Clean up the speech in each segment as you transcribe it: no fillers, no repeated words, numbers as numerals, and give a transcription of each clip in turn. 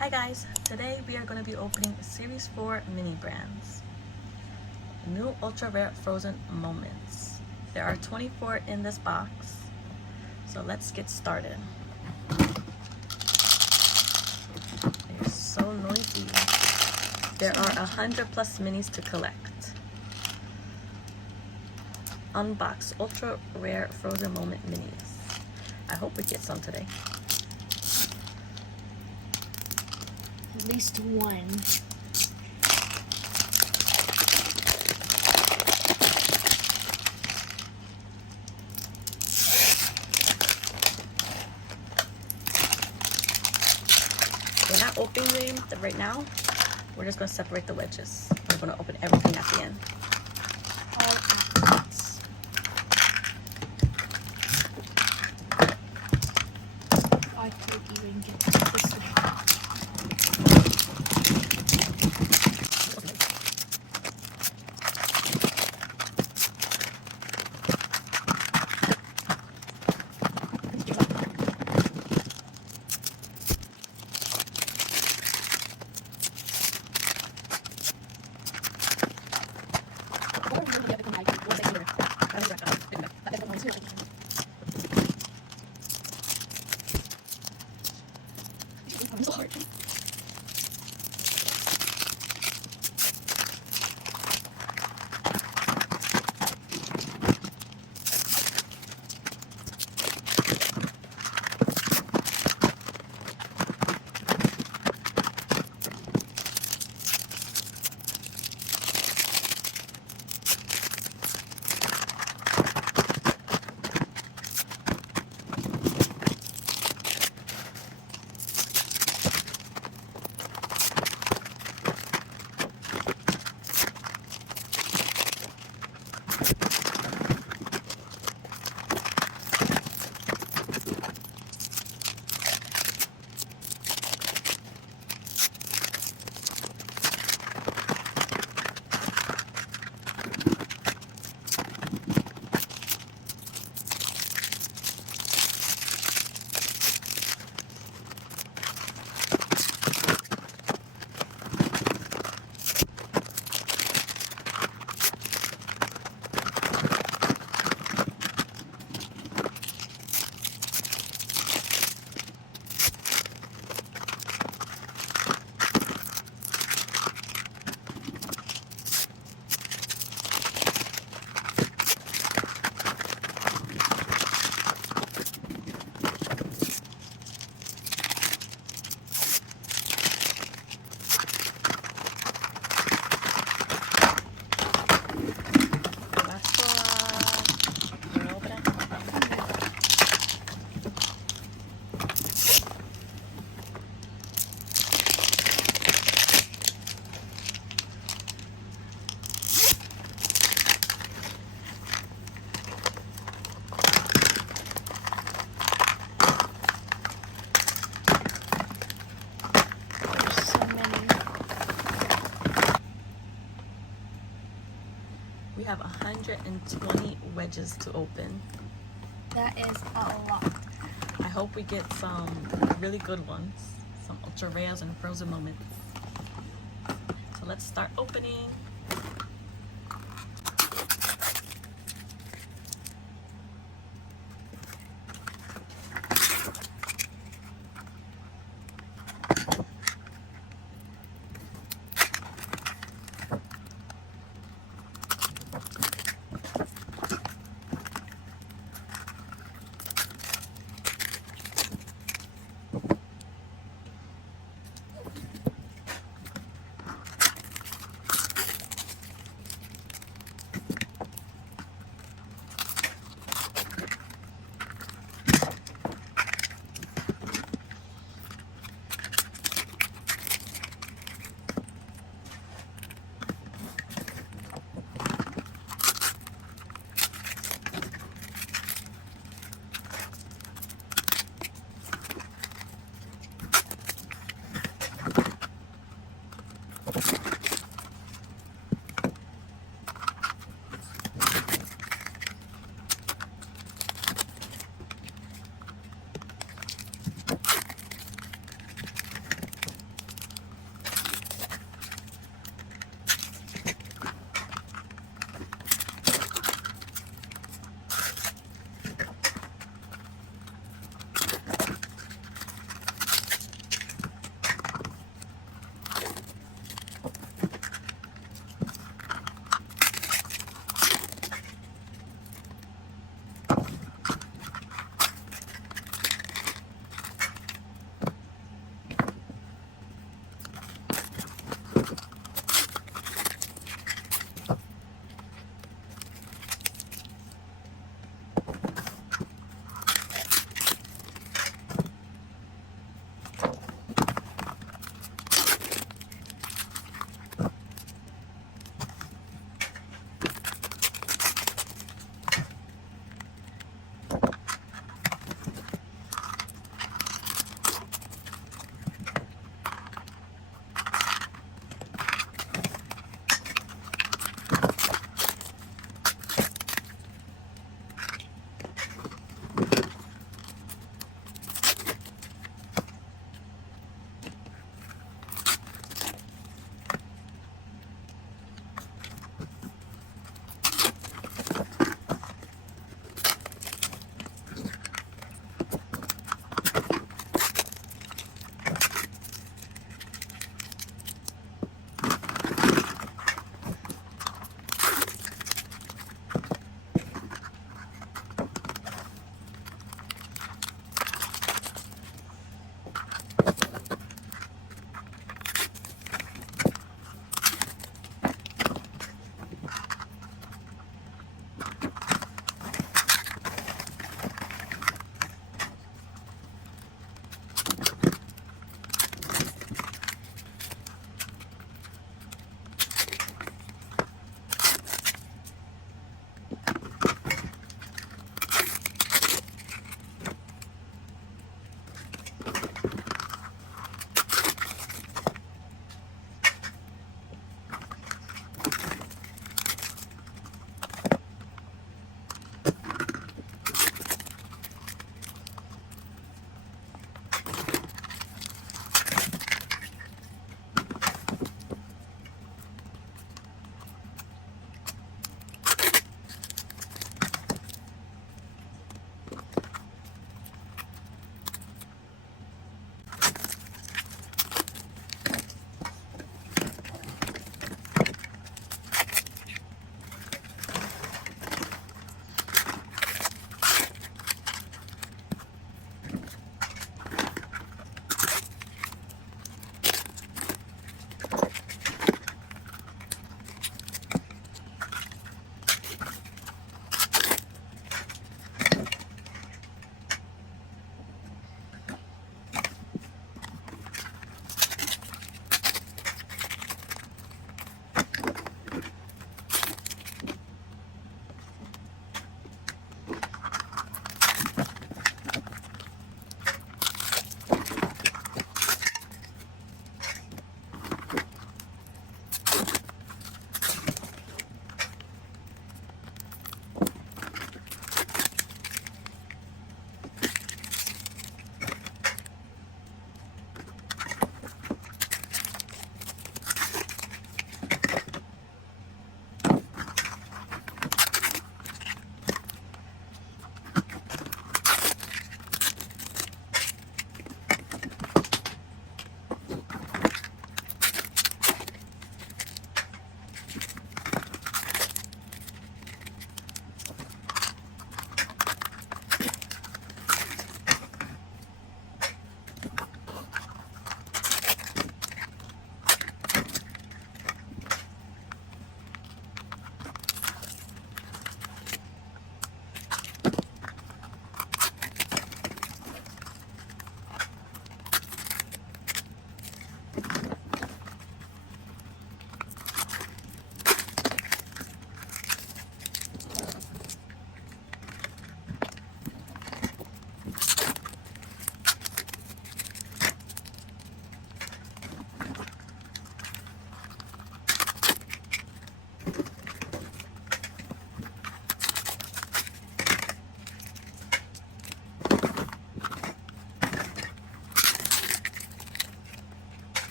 Hi guys, today we are going to be opening Series 4 mini brands. New ultra rare frozen moments. There are 24 in this box, so let's get started. They're so noisy. There are 100 plus minis to collect. Unbox ultra rare frozen moment minis. I hope we get some today. At least one. We're not opening them right now. We're just going to separate the wedges. We're going to open everything at the end. All at once. I could even get this one. I'm so hard. We have 120 wedges to open. That is a lot. I hope we get some really good ones, some ultra rares and frozen moments. So let's start opening.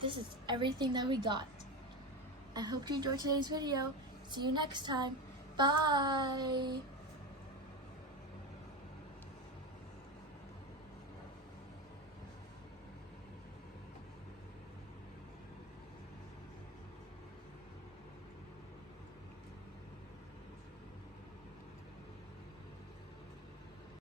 This is everything that we got. I hope you enjoyed today's video. See you next time. Bye!